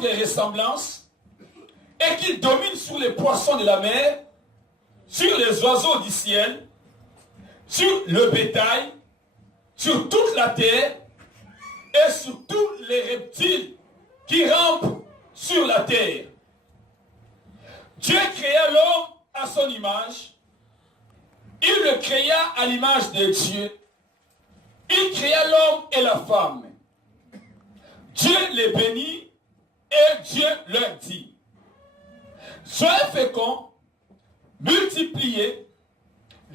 notre ressemblance et qu'il domine sur les poissons de la mer, sur les oiseaux du ciel, sur le bétail, sur toute la terre et sur tous les reptiles qui rampent sur la terre. Dieu créa l'homme à son image. Il le créa à l'image de Dieu. Il créa l'homme et la femme. Dieu les bénit et Dieu leur dit: soyez féconds, multipliez,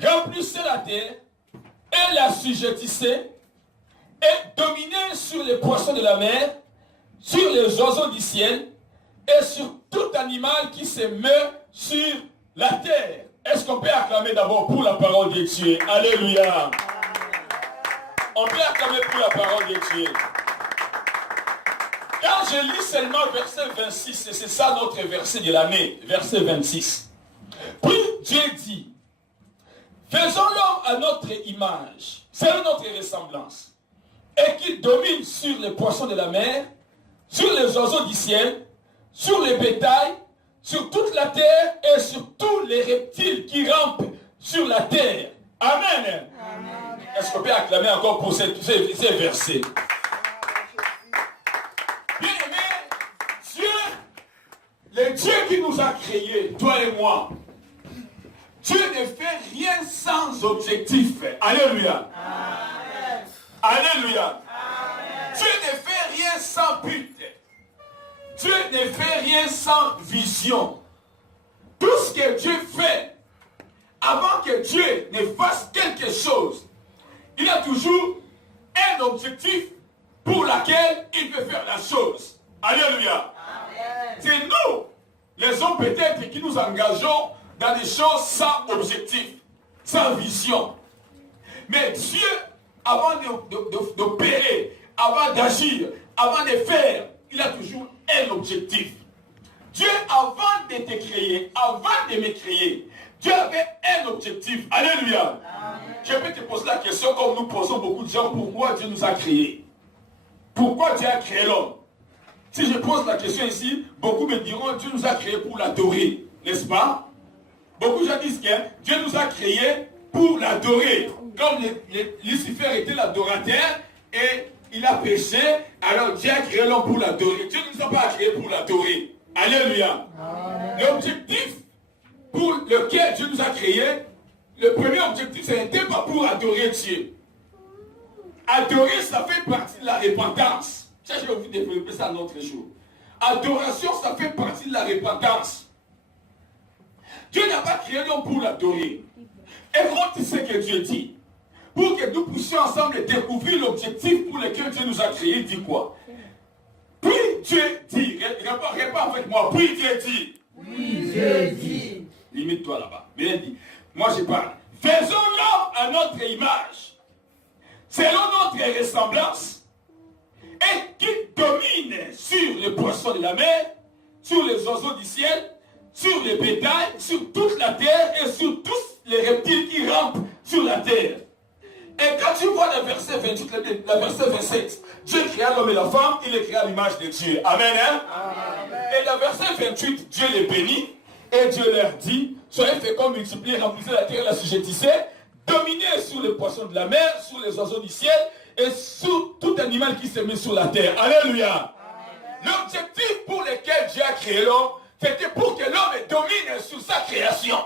remplissez la terre et l'assujettissez et dominez sur les poissons de la mer, sur les oiseaux du ciel et sur tout animal qui se meut sur la terre. Est-ce qu'on peut acclamer d'abord pour la parole de Dieu? Alléluia. On peut acclamer pour la parole de Dieu. Quand je lis seulement verset 26, et c'est ça notre verset de l'année, verset 26. Puis Dieu dit: faisons l'homme à notre image, selon notre ressemblance, et qu'il domine sur les poissons de la mer, sur les oiseaux du ciel, sur les bétails, sur toute la terre et sur tous les reptiles qui rampent sur la terre. Amen. Amen. Est-ce qu'on peut acclamer encore pour ces versets? Bien-aimé, Dieu, le Dieu qui nous a créés, toi et moi, Dieu ne fait rien sans objectif. Alléluia. Amen. Alléluia. Amen. Dieu ne fait rien sans but. Dieu ne fait rien sans vision. Tout ce que Dieu fait, avant que Dieu ne fasse quelque chose, il a toujours un objectif pour lequel il veut faire la chose. Alléluia. C'est nous, les hommes peut-être, qui nous engageons dans des choses sans objectif, sans vision. Mais Dieu, avant d'opérer, avant d'agir, avant de faire, il a toujours un objectif. Dieu, avant de te créer, avant de me créer, Dieu avait un objectif. Alléluia. Amen. Je peux te poser la question comme nous posons beaucoup de gens: pourquoi Dieu nous a créés? Pourquoi Dieu a créé l'homme? Si je pose la question ici, beaucoup me diront: Dieu nous a créés pour l'adorer, n'est-ce pas? Beaucoup de gens disent que Dieu nous a créés pour l'adorer. Comme Lucifer était l'adorateur et il a péché, alors Dieu a créé l'homme pour l'adorer. Dieu ne nous a pas créés pour l'adorer. Alléluia. L'objectif pour lequel Dieu nous a créés, le premier objectif, ce n'était pas pour adorer Dieu. Adorer, ça fait partie de la repentance. Ça, je vais vous développer ça un autre jour. Adoration, ça fait partie de la repentance. Dieu n'a pas créé l'homme pour l'adorer. Et quand tu sais que Dieu dit, pour que nous puissions ensemble découvrir l'objectif pour lequel Dieu nous a créés, il dit quoi? Puis Dieu dit, réponds avec moi, puis Dieu dit. Oui, Dieu dit. Limite-toi là-bas. Mais il dit, moi je parle. Faisons l'homme à notre image, selon notre ressemblance, et qu'il domine sur les poissons de la mer, sur les oiseaux du ciel, sur les bétails, sur toute la terre et sur tous les reptiles qui rampent sur la terre. Et quand tu vois le verset 28, le verset 27, Dieu créa l'homme et la femme, il les créa à l'image de Dieu. Amen, hein? Amen. Et le verset 28, Dieu les bénit, et Dieu leur dit: soyez féconds, multipliez, remplissez la terre et la sujettissez, dominez sur les poissons de la mer, sur les oiseaux du ciel, et sur tout animal qui se met sur la terre. Alléluia. L'objectif pour lequel Dieu a créé l'homme, c'était pour que l'homme domine sur sa création.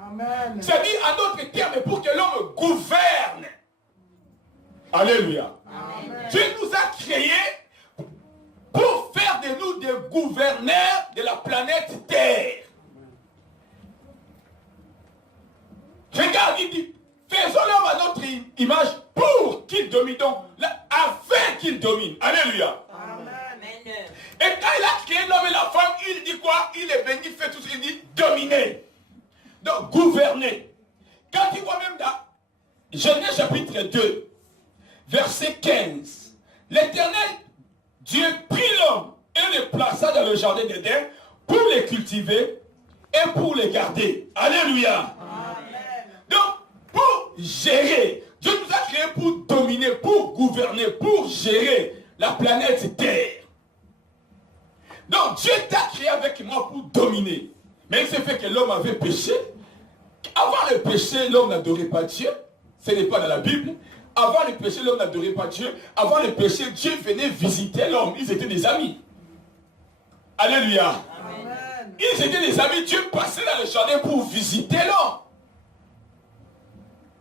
Amen. C'est-à-dire, en d'autres termes, pour que l'homme gouverne. Alléluia. Amen. Dieu nous a créés pour faire de nous des gouverneurs de la planète Terre. Regarde, il dit, faisons l'homme à notre image pour qu'il domine. Donc, afin qu'il domine. Alléluia. Amen. Et quand il a créé l'homme et la femme, il dit quoi? Il est béni, fait tout ce qu'il dit, dominer. Donc, gouverner. Quand il voit même dans Genèse chapitre 2, verset 15, l'Éternel, Dieu prit l'homme et le plaça dans le jardin d'Éden pour les cultiver et pour les garder. Alléluia. Amen. Donc, pour gérer, Dieu nous a créés pour dominer, pour gouverner, pour gérer la planète Terre. Donc Dieu t'a créé avec moi pour dominer. Mais il s'est fait que l'homme avait péché. Avant le péché, l'homme n'adorait pas Dieu. Ce n'est pas dans la Bible. Avant le péché, l'homme n'adorait pas Dieu. Avant le péché, Dieu venait visiter l'homme. Ils étaient des amis. Alléluia. Amen. Ils étaient des amis. Dieu passait dans le jardin pour visiter l'homme.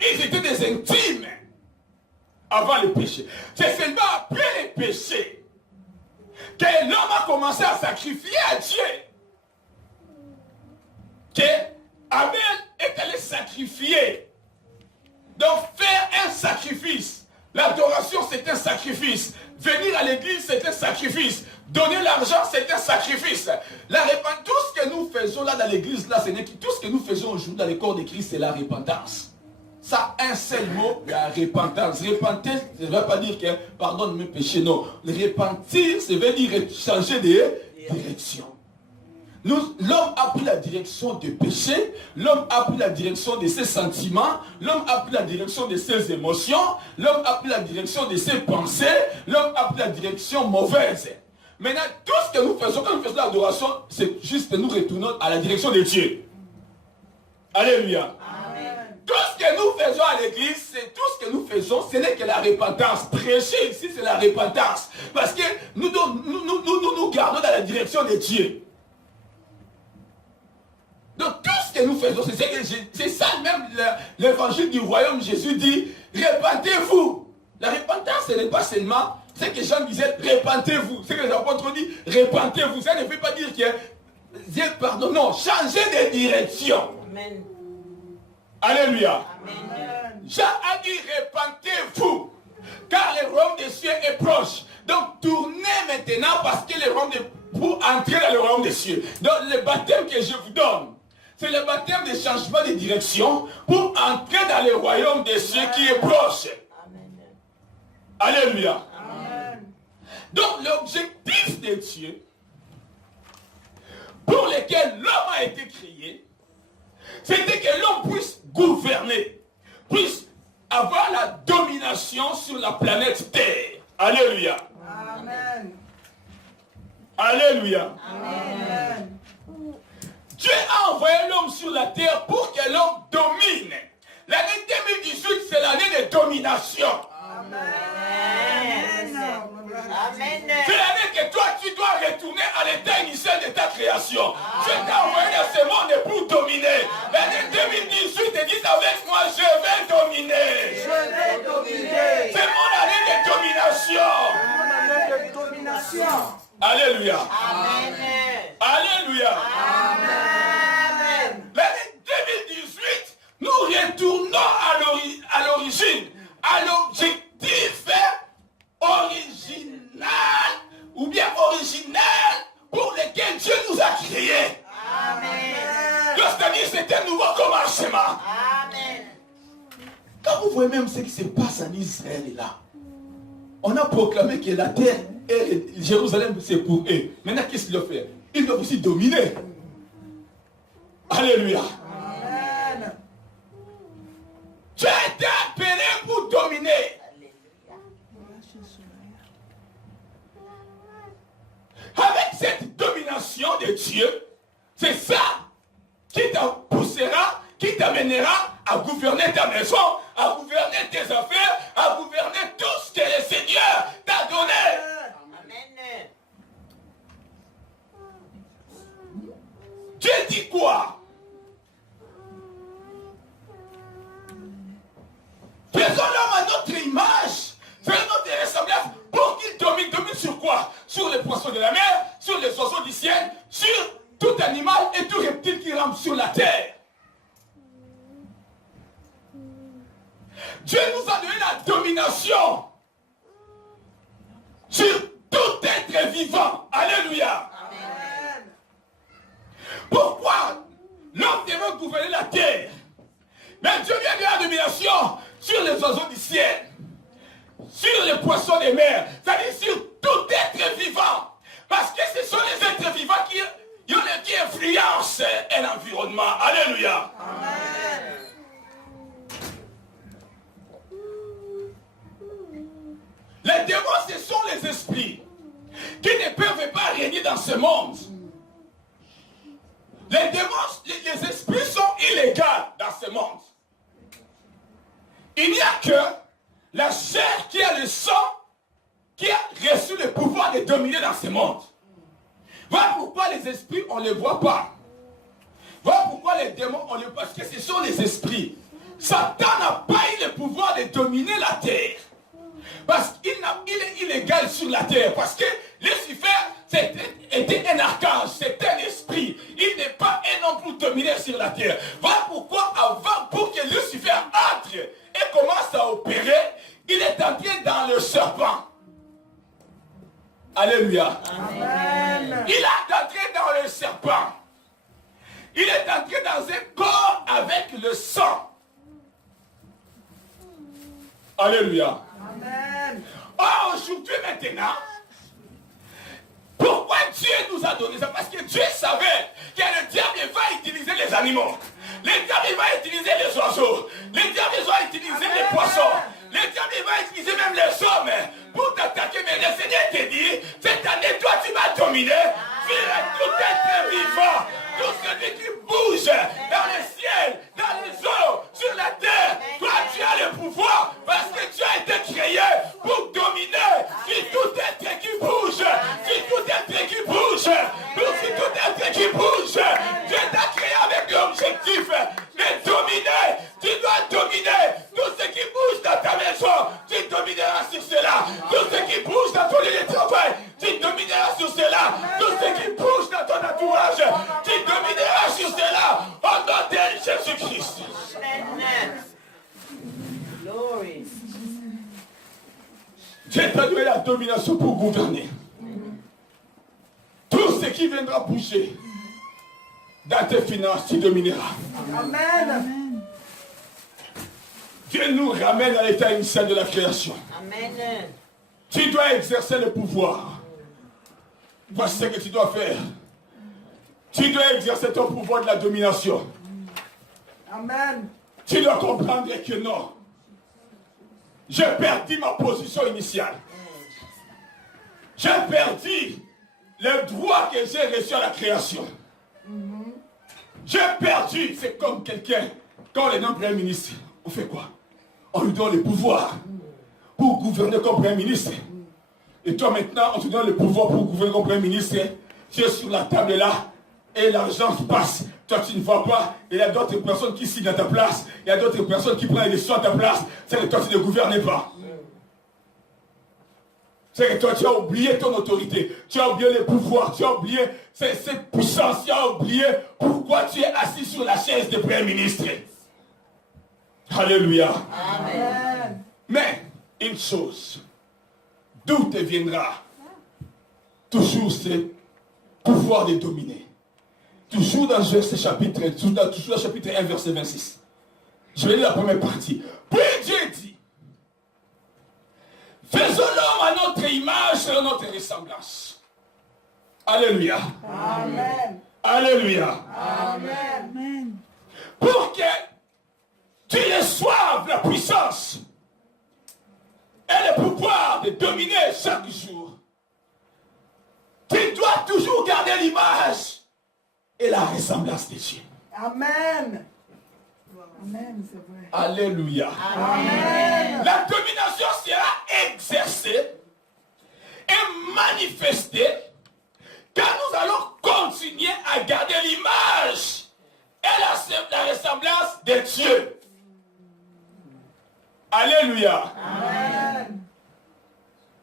Ils étaient des intimes. Avant le péché. C'est seulement après le péché que l'homme a commencé à sacrifier à Dieu. Que Abel est allé sacrifier. Donc faire un sacrifice. L'adoration c'est un sacrifice. Venir à l'église c'est un sacrifice. Donner l'argent c'est un sacrifice. La repentance, tout ce que nous faisons là dans l'église, là, tout ce que nous faisons aujourd'hui dans le corps de Christ, c'est la repentance. Ça, un seul mot, la repentance. Repentir, ça ne veut pas dire que pardonne mes péchés, non. Repentir, ça veut dire changer de direction. L'homme a pris la direction du péché, l'homme a pris la direction de ses sentiments, l'homme a pris la direction de ses émotions, l'homme a pris la direction de ses pensées, l'homme a pris la direction mauvaise. Maintenant, tout ce que nous faisons, quand nous faisons l'adoration, c'est juste que nous retournons à la direction de Dieu. Alléluia. Amen. Tout ce que nous faisons à l'église, c'est tout ce que nous faisons, ce n'est que la repentance. Prêcher ici, c'est la repentance. Parce que nous gardons dans la direction de Dieu. Donc tout ce que nous faisons, c'est ça même l'évangile du royaume. Jésus dit, repentez-vous. La repentance, ce n'est pas seulement ce que Jean disait, repentez-vous. Ce que les apôtres ont dit, repentez-vous. Ça ne veut pas dire que, pardon, non, changez de direction. Amen. Alléluia. Amen. Jean a dit, repentez-vous, car le royaume des cieux est proche. Donc tournez maintenant parce que le royaume pour entrer dans le royaume des cieux. Donc le baptême que je vous donne, c'est le baptême de changement de direction pour entrer dans le royaume des cieux qui est proche. Amen. Alléluia. Amen. Donc l'objectif de Dieu, pour lequel l'homme a été créé, c'était que l'homme puisse gouverner, puisse avoir la domination sur la planète Terre. Alléluia. Amen. Alléluia. Amen. Dieu a envoyé l'homme sur la terre pour que l'homme domine. L'année 2018, c'est l'année de domination. Amen. Amen. C'est l'année que toi, tu dois retourner à l'état initial de ta création. Dieu t'a envoyé dans ce monde pour dominer. L'année 2018, dis avec moi, je vais dominer. Je vais dominer. C'est mon année de domination. Mon année de domination. Alléluia. Amen. Alléluia. Amen. L'année 2018, nous retournons à l'origine, à l'objectif original ou bien originel pour lequel Dieu nous a créés. Amen. C'est-à-dire c'est un nouveau commencement. Amen. Quand vous voyez même ce qui se passe en Israël là, on a proclamé que la terre et Jérusalem c'est pour eux. Maintenant qu'est-ce qu'ils doivent faire? Ils doivent aussi dominer. Alléluia. Amen. Tu as été appelé pour dominer. Avec cette domination de Dieu, c'est ça qui te poussera, qui t'amènera à gouverner ta maison, à gouverner tes affaires, à gouverner tout ce que le Seigneur t'a donné. Amen. Dieu dit quoi? Faisons l'homme à notre image, faisons notre ressemblance pour qu'il domine. Domine sur quoi? Sur les poissons de la mer, sur les oiseaux du ciel, sur tout animal et tout reptile qui rampe sur la terre. Dieu nous a donné la domination sur tout être vivant. Alléluia. Amen. Pourquoi l'homme devait gouverner la terre? Mais Dieu lui a donné la domination sur les oiseaux du ciel, sur les poissons des mers, c'est-à-dire sur tout être vivant. Parce que ce sont les êtres vivants qui influencent un environnement. Alléluia. Amen. Les démons, ce sont les esprits. Que qui ne peuvent pas régner dans ce monde. Les démons, les esprits sont illégaux dans ce monde. Il n'y a que la chair qui a le sang qui a reçu le pouvoir de dominer dans ce monde. Voilà pourquoi les esprits, on ne les voit pas. Voilà pourquoi les démons, on les voit. Parce que ce sont les esprits. Satan n'a pas eu le pouvoir de dominer la terre. Parce qu'il est illégal sur la terre. Parce que Lucifer était un archange, c'était un esprit. Il n'est pas un homme pour dominer sur la terre. Voilà pourquoi avant, pour que Lucifer entre et commence à opérer, il est entré dans le serpent. Alléluia. Amen. Il a entré dans le serpent. Il est entré dans un corps avec le sang. Alléluia. Amen. Or, aujourd'hui, maintenant, pourquoi Dieu nous a donné ça? Parce que Dieu savait que le diable va utiliser les animaux. Le diable va utiliser les oiseaux. Le diable va utiliser les poissons. Le diable va utiliser même les hommes pour t'attaquer. Mais le Seigneur te dit, cette année, toi, tu vas dominer sur tout être vivant. Tout celui qui bouge dans le ciel, dans les eaux, sur la terre. Toi, tu as le pouvoir parce que tu as été créé pour dominer sur tout être qui bouge. Sur tout être qui bouge. Sur tout être qui bouge. Dieu t'a créé avec l'objectif de dominer. Tu dois dominer tout ce qui bouge dans ta maison. Tu domineras sur cela. Tout ce qui bouge dans ton lieu de travail. Tu domineras sur cela. Tout ce qui bouge dans ton entourage. Tu domineras sur cela. Au nom de Jésus-Christ. Amen. Glory. Dieu t'a donné la domination pour gouverner. Tout ce qui viendra bouger dans tes finances, tu domineras. Amen. Dieu nous ramène à l'état initial de la création. Amen. Tu dois exercer le pouvoir. Voici ce que tu dois faire. Tu dois exercer ton pouvoir de la domination. Amen. Tu dois comprendre que non. J'ai perdu ma position initiale. J'ai perdu le droit que j'ai reçu à la création. J'ai perdu. C'est comme quelqu'un, quand on est dans le Premier ministre, on fait quoi? On lui donne le pouvoir pour gouverner comme Premier ministre. Et toi maintenant, on te donne le pouvoir pour gouverner comme Premier ministre. Tu es sur la table là, et l'argent passe. Toi tu ne vois pas, et il y a d'autres personnes qui signent à ta place. Il y a d'autres personnes qui prennent les décisions à ta place. C'est que toi tu ne gouvernes pas. C'est que toi tu as oublié ton autorité. Tu as oublié les pouvoirs. Tu as oublié cette puissance. Tu as oublié pourquoi tu es assis sur la chaise de Premier ministre. Alléluia. Amen. Mais, une chose, d'où te viendra toujours ce pouvoir de dominer. Toujours dans ce chapitre, toujours dans le chapitre 1, verset 26. Je vais lire la première partie. Puis Dieu dit, faisons l'homme à notre image et à notre ressemblance. Alléluia. Amen. Alléluia. Amen. Pour que tu reçoives la puissance et le pouvoir de dominer chaque jour, tu dois toujours garder l'image et la ressemblance de Dieu. Amen. Amen, c'est vrai. Alléluia. Amen. La domination sera exercée et manifestée quand nous allons continuer à garder l'image et la ressemblance de Dieu. Alléluia. Amen.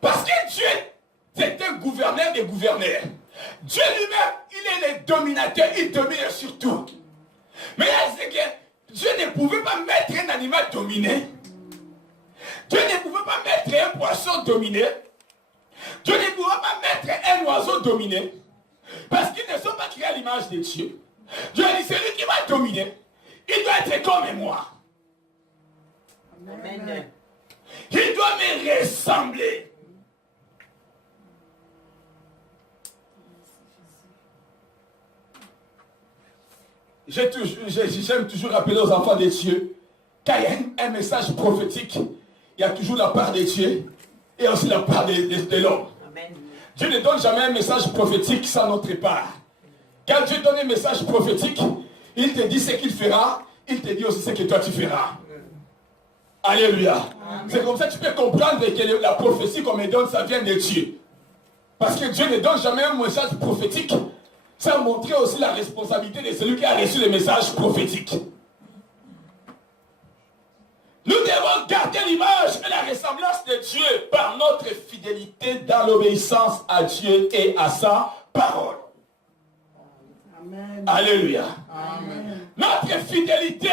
Parce que Dieu, c'est un gouverneur des gouverneurs. Dieu lui-même, il est le dominateur, il domine sur tout. Mais là, c'est que Dieu ne pouvait pas mettre un animal dominé. Dieu ne pouvait pas mettre un poisson dominé. Dieu ne pouvait pas mettre un oiseau dominé. Parce qu'ils ne sont pas créés à l'image de Dieu. Dieu a dit, celui qui va dominer, il doit être comme moi. Amen. Il doit me ressembler. J'aime toujours rappeler aux enfants de Dieu, quand il y a un message prophétique, il y a toujours la part de Dieu et aussi la part de l'homme. Amen. Dieu ne donne jamais un message prophétique sans notre part. Quand Dieu donne un message prophétique, il te dit ce qu'il fera, il te dit aussi ce que toi tu feras. Alléluia. C'est comme ça que tu peux comprendre que la prophétie qu'on me donne, ça vient de Dieu. Parce que Dieu ne donne jamais un message prophétique sans montrer aussi la responsabilité de celui qui a reçu le message prophétique. Nous devons garder l'image et la ressemblance de Dieu par notre fidélité dans l'obéissance à Dieu et à sa parole. Amen. Alléluia. Amen. Notre fidélité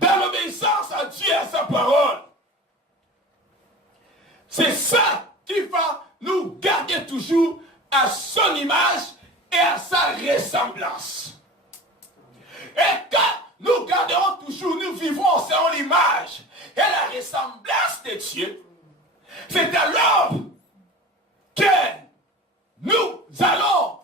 dans l'obéissance à Dieu et à sa parole, c'est ça qui va nous garder toujours à son image et à sa ressemblance. Et quand nous garderons toujours, nous vivrons selon l'image et la ressemblance de Dieu, c'est alors que nous allons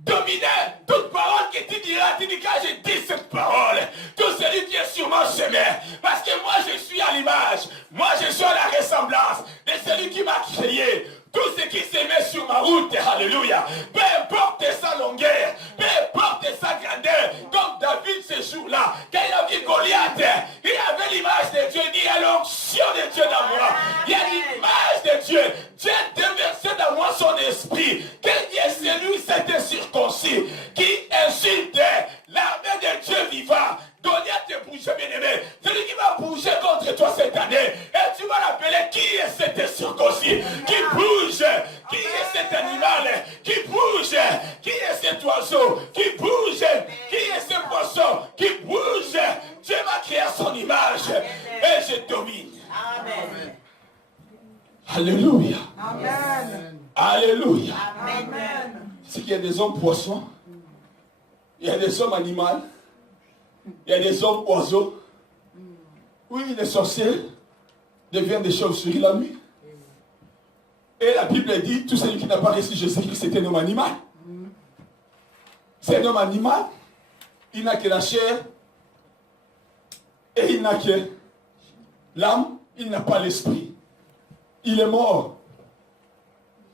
dominer toute parole que tu diras. Tu dis, quand je dis cette parole, tout celui qui est sur mon chemin, parce que moi je suis à l'image, moi je suis à la ressemblance de celui qui m'a créé. Tout ce qui se met sur ma route, alléluia, peu importe sa longueur, peu importe sa grandeur, comme David ce jour-là, quand il a vu Goliath, il avait l'image de Dieu, il dit, il y a l'onction de Dieu dans moi, il y a l'image de Dieu, Dieu a déversé dans moi son esprit, quel est celui s'était circoncis, qui insulte l'armée de Dieu vivant. Goliath te bouge, bien-aimé. Celui qui va bouger contre toi cette année. Et tu vas l'appeler qui est cet circoncis? Qui bouge? Qui est cet animal? Qui bouge? Qui est cet oiseau? Qui bouge? Qui est ce poisson? Qui bouge? Dieu m'a créé à son image. Et je domine. Amen. Alléluia. Amen. Alléluia. Amen. C'est qu'il y a des hommes poissons. Il y a des hommes animaux. Il y a des hommes oiseaux. Oui, les sorciers deviennent des chauves-souris la nuit. Et la Bible dit, tout celui qui n'a pas reçu Jésus-Christ, c'est un homme animal. C'est un homme animal. Il n'a que la chair. Et il n'a que l'âme. Il n'a pas l'esprit. Il est mort.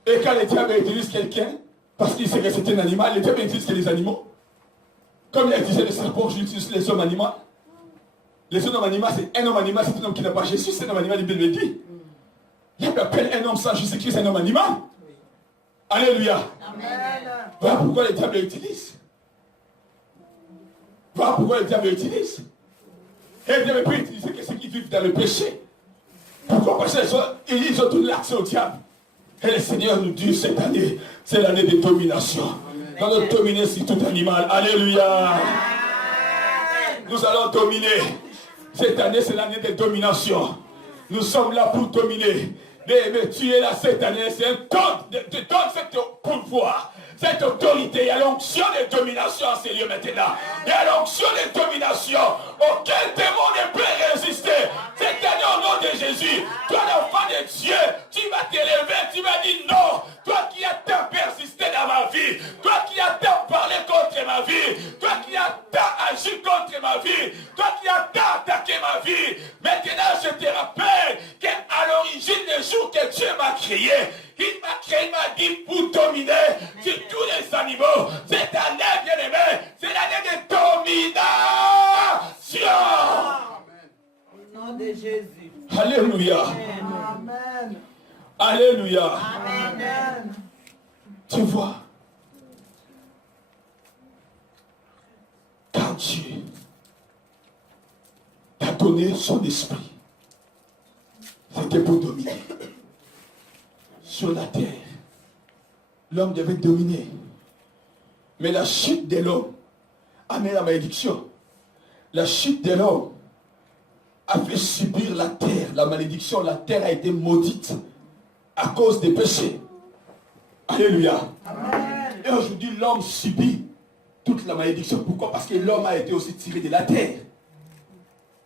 Et quand le diable utilise quelqu'un, parce qu'il sait que c'est un animal, le diable utilise que les animaux. Comme il a dit, les serpents, j'utilise les hommes animaux. Les hommes animaux, c'est un homme animal, c'est un homme qui n'a pas Jésus, c'est un homme animal, il Bible le dit. Il appelle un homme sans Jésus-Christ, c'est un homme animal. Alléluia. Amen. Voilà pourquoi le diable l'utilise. Voilà pourquoi le diable l'utilise. Et le diable peut utiliser que ceux qui vivent dans le péché. Pourquoi? Parce qu'ils ont tout l'accès au diable. Et le Seigneur nous dit cette année, c'est l'année de domination. Nous allons dominer sur tout animal. Alléluia. Nous allons dominer. Cette année, c'est l'année de domination. Nous sommes là pour dominer. Mais tu es là cette année, c'est un code de donne cette pouvoir, cette autorité. Il y a l'onction de domination en ces lieux maintenant. Il y a l'onction de domination. Aucun démon ne peut résister. Cette année, au nom de Jésus, toi l'enfant de Dieu, tu vas t'élever, tu vas dire non. Toi qui as tant persisté dans ma vie, toi qui as tant parlé contre ma vie, toi qui as tant agi contre ma vie, toi qui as tant attaqué ma vie, maintenant je te rappelle qu'à l'origine des jours que Dieu m'a créé, il m'a créé, il m'a dit pour dominer sur tous les animaux. Cette année, bien aimé, c'est l'année de domination. Au nom de Jésus. Alléluia. Amen. Alléluia. Amen. Tu vois, quand Dieu t'a donné son esprit, c'était pour dominer. Sur la terre, l'homme devait dominer. Mais la chute de l'homme amène la malédiction. La chute de l'homme a fait subir la terre, la malédiction. La terre a été maudite à cause des péchés. Alléluia. Amen. Et aujourd'hui, l'homme subit toute la malédiction. Pourquoi? Parce que l'homme a été aussi tiré de la terre.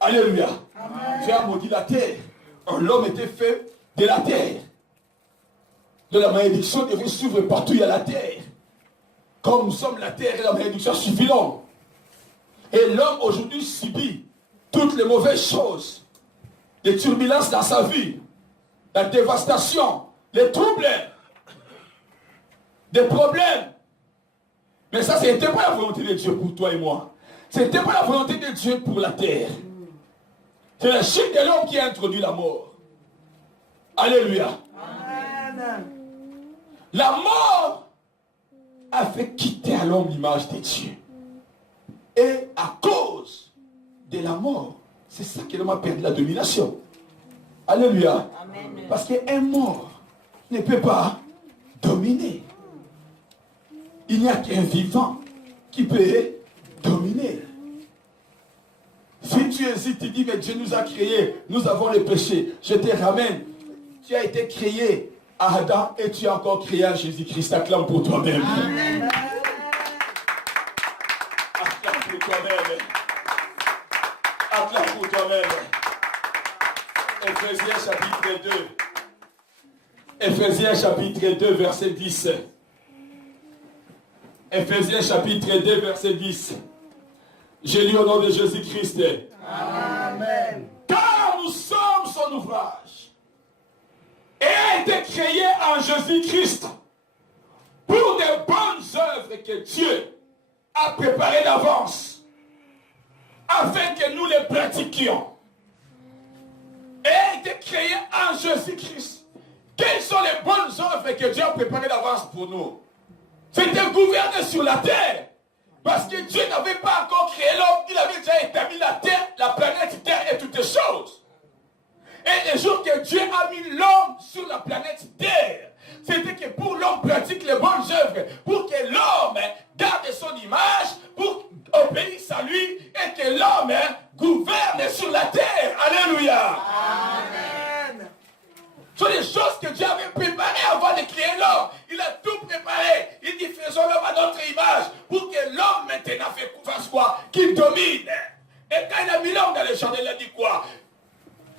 Alléluia. Amen. Dieu a maudit la terre. L'homme était fait de la terre. De la malédiction devait suivre partout à la terre. Comme nous sommes la terre et la malédiction suffit l'homme. Et l'homme aujourd'hui subit toutes les mauvaises choses. Les turbulences dans sa vie. La dévastation. les troubles, des problèmes. Mais ça, ce n'était pas la volonté de Dieu pour toi et moi. Ce n'était pas la volonté de Dieu pour la terre. C'est la chute de l'homme qui a introduit la mort. Alléluia. Amen. La mort a fait quitter à l'homme l'image de Dieu. Et à cause de la mort, c'est ça que l'homme a perdu la domination. Alléluia. Amen. Parce qu'un mort ne peut pas dominer. Il n'y a qu'un vivant qui peut dominer. Si tu hésites, tu dis, mais Dieu nous a créés, nous avons le péché. Je te ramène. Tu as été créé à Adam et tu as encore créé à Jésus-Christ. Acclame pour toi-même. Amen. Acclame pour toi-même. Acclame pour toi-même. Éphésiens chapitre 2. Éphésiens chapitre 2, verset 10. Éphésiens chapitre 2, verset 10. Je lis au nom de Jésus-Christ. Amen. Car nous sommes son ouvrage et a été créé en Jésus-Christ pour des bonnes œuvres que Dieu a préparées d'avance afin que nous les pratiquions. Et a été créé en Jésus-Christ. Quelles sont les bonnes œuvres que Dieu a préparées d'avance pour nous? C'était gouverner sur la terre. Parce que Dieu n'avait pas encore créé l'homme, il avait déjà établi la terre, la planète Terre et toutes les choses. Et le jour que Dieu a mis l'homme sur la planète Terre, c'était que pour l'homme pratique les bonnes œuvres, pour que l'homme garde son image, pour obéir à lui, et que l'homme gouverne sur la terre. Alléluia. Amen. Ce sont les choses que Dieu avait préparées avant de créer l'homme. Il a tout préparé. Il dit, faisons l'homme à notre image pour que l'homme maintenant fasse quoi? Qu'il domine. Et quand il a mis l'homme dans le jardin, il a dit quoi?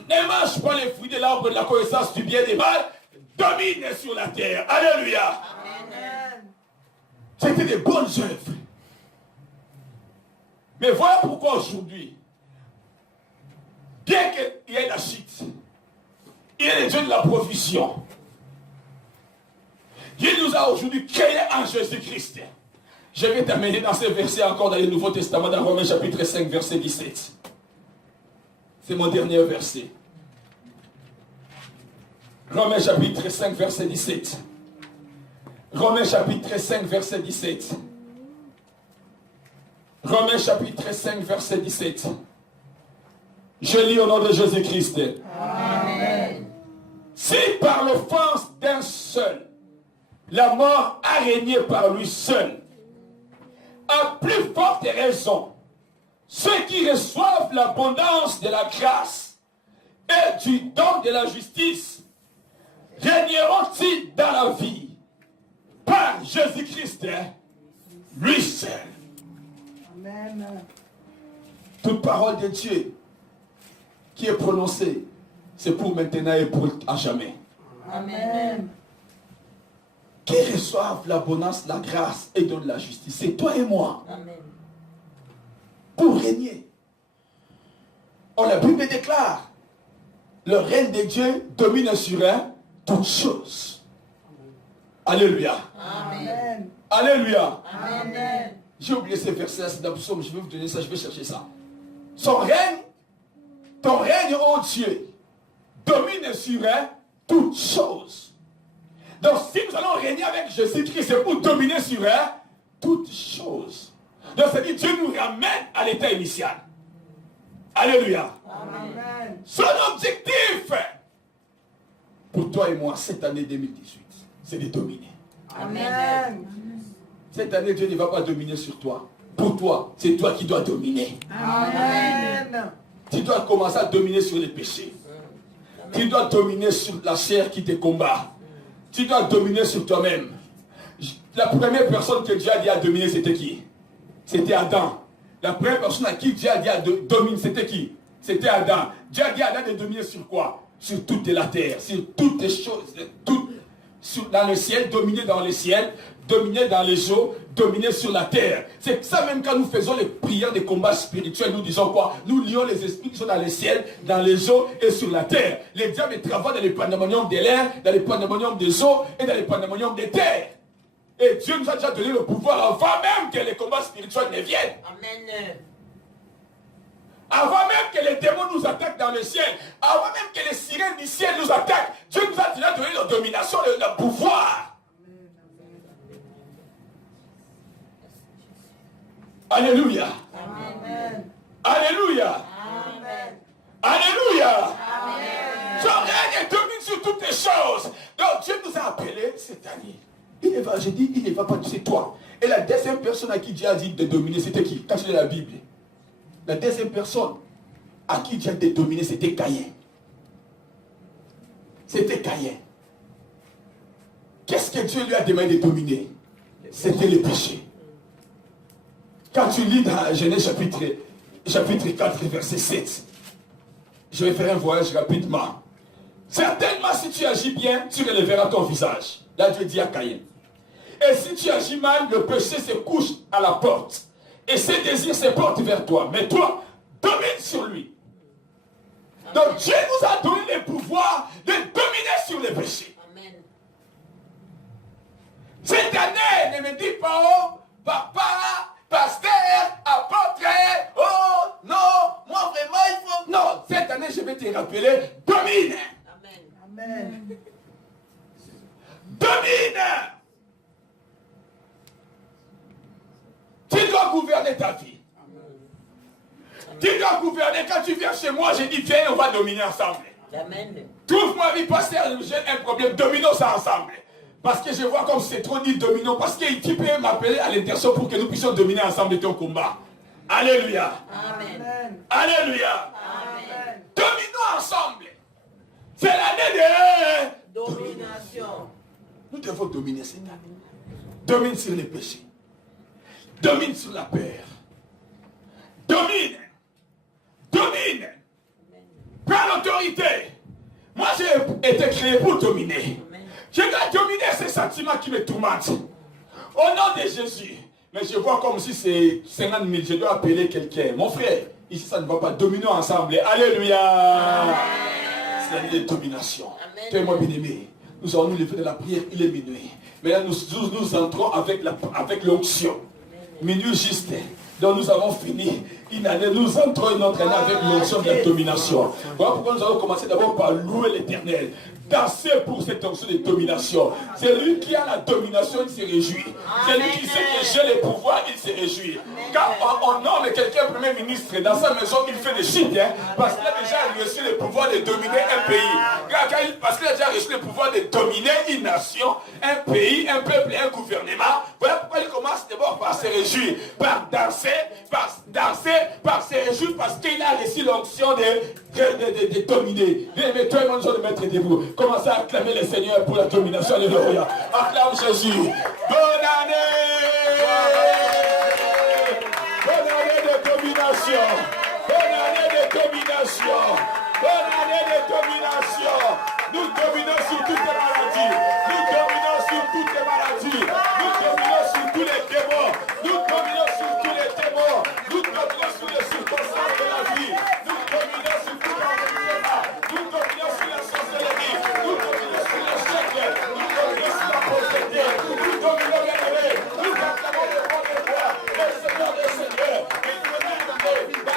Ne mange pas les fruits de l'arbre de la connaissance du bien et du mal. Domine sur la terre. Alléluia. Amen. C'était des bonnes œuvres. Mais voilà pourquoi aujourd'hui, bien qu'il y ait la chute, il est le Dieu de la provision. Il nous a aujourd'hui créés en Jésus-Christ. Je vais t'amener dans ces versets encore dans le Nouveau Testament, dans Romains chapitre 5, verset 17. C'est mon dernier verset. Romains chapitre 5, verset 17. Romains chapitre 5, verset 17. Romains chapitre 5, verset 17. Je lis au nom de Jésus-Christ. Amen. Si par l'offense d'un seul, la mort a régné par lui seul, à plus forte raison, ceux qui reçoivent l'abondance de la grâce et du don de la justice régneront-ils dans la vie par Jésus-Christ, lui seul. Amen. Toute parole de Dieu qui est prononcée, c'est pour maintenant et pour à jamais. Amen. Qui reçoivent l'abondance, la grâce et donnent la justice, c'est toi et moi. Amen. Pour régner. Or, la Bible déclare, le règne de Dieu domine sur toutes choses. Alléluia. Amen. Alléluia. Amen. J'ai oublié ces versets, c'est dans le psaume, je vais vous donner ça, je vais chercher ça. Son règne, ton règne, ô Dieu, domine sur toutes choses. Donc si nous allons régner avec Jésus-Christ, c'est pour dominer sur toutes choses. Donc c'est-à-dire Dieu nous ramène à l'état initial. Alléluia. Amen. Son objectif pour toi et moi cette année 2018, c'est de dominer. Amen. Cette année, Dieu ne va pas dominer sur toi. Pour toi, c'est toi qui dois dominer. Amen. Tu dois commencer à dominer sur les péchés. Tu dois dominer sur la chair qui te combat. Tu dois dominer sur toi-même. La première personne que Dieu a dit à dominer, c'était qui? C'était Adam. La première personne à qui Dieu a dit à dominer, c'était qui? C'était Adam. Dieu a dit à Adam de dominer sur quoi? Sur toute la terre, sur toutes les choses. dans le ciel, dominer dans le ciel, dominer dans les eaux, dominer sur la terre. C'est ça même quand nous faisons les prières des combats spirituels, nous disons quoi? Nous lions les esprits qui sont dans le ciel, dans les eaux et sur la terre. Les diables travaillent dans les pandémoniums de l'air, dans les pandémoniums des eaux et dans les pandémoniums des terres. Et Dieu nous a déjà donné le pouvoir avant même que les combats spirituels ne viennent. Amen. Avant même que les démons nous attaquent dans le ciel, avant même que les sirènes du ciel nous attaquent, Dieu nous a déjà donné la domination, le pouvoir. Alléluia. Amen. Alléluia. Amen. Alléluia. Amen. Son règne domine sur toutes les choses. Donc Dieu nous a appelés cette année. Il ne va, je dis, il ne va pas, c'est toi. Et la deuxième personne à qui Dieu a dit de dominer, c'était qui? Quand tu lis la Bible. La deuxième personne à qui Dieu a dit de dominer, c'était Caïn. C'était Caïn. Qu'est-ce que Dieu lui a demandé de dominer? C'était le péché. Quand tu lis dans Genèse chapitre 4, verset 7, je vais faire un voyage rapidement. Certainement, si tu agis bien, tu relèveras ton visage. Là, Dieu dit à Caïn. Et si tu agis mal, le péché se couche à la porte. Et ses désirs se portent vers toi. Mais toi, domine sur lui. Donc Dieu nous a donné le pouvoir de dominer sur le péché. Amen. Cette année, ne me dis pas, oh, papa, pasteur, apôtre, oh, non, moi vraiment, il faut... Non, cette année, je vais te rappeler, domine. Amen. Amen. Domine. Tu dois gouverner ta vie. Tu dois gouverner. Quand tu viens chez moi, je dis viens, on va dominer ensemble. Amen. Trouve-moi, vie, pasteur, j'ai un problème. Dominons ça ensemble. Parce que je vois comme c'est trop dit dominons. Parce que tu peux m'appeler à l'intercession pour que nous puissions dominer ensemble ton combat. Alléluia. Amen. Amen. Alléluia. Amen. Dominons ensemble. C'est l'année de Domination. Nous devons dominer cette année. Domine sur les péchés. Domine sur la peur. Domine. Domine. Prends l'autorité. Moi, j'ai été créé pour dominer. Je dois dominer ces sentiments qui me tourmentent. Au nom de Jésus. Mais je vois comme si c'est 50 000. Je dois appeler quelqu'un. Mon frère, ici ça ne va pas. Dominons ensemble. Alléluia. C'est l'année de domination. Toi, bien aimé. Nous allons nous lever de la prière. Il est minuit. Mais là, nous entrons avec l'onction. Minuit juste. Donc nous avons fini une année, nous entrons une autre année avec l'onction de la domination. Voilà pourquoi nous allons commencer d'abord par louer l'Éternel. Danser pour cette onction de domination. C'est lui qui a la domination, il se réjouit. C'est lui qui sait que j'ai le pouvoir, il se réjouit. Quand on nomme quelqu'un Premier ministre dans sa maison, il fait des chites, hein, parce qu'il a déjà reçu le pouvoir de dominer un pays. Parce qu'il a déjà reçu le pouvoir de dominer une nation, un pays, un peuple et un gouvernement. Voilà pourquoi il commence d'abord par se réjouir, par danser, par se réjouir, parce qu'il a reçu l'onction de dominer. Mais toi et moi, nous allons mettre debout. Commencez à acclamer le Seigneur pour la domination. Alléluia. Acclame Jésus. Bonne année. Bonne année de domination. Bonne année de domination. Bonne année de domination. Nous dominons sur toutes les maladies. Nous dominons sur toutes les maladies. Nous dominons sur tous les démons. Nous dominons sur tous les démons. Nous dominons sur les circonstances de la vie. Nous dominons sur tout l'environnement. Nous dominons sur la sorcellerie. Nous dominons sur l'échec. Nous dominons sur la pauvreté. Nous dominons les rêves. Nous acclamons le bon de toi. Le Seigneur des Seigneurs. Et nous venons de la terminer.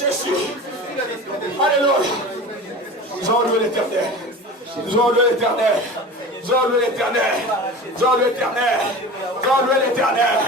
Jésus. Alléluia. Nous allons louer l'Éternel. Nous allons louer l'Éternel. Nous allons louer l'Éternel. Nous allons louer l'Éternel. Nous allons louer l'Éternel.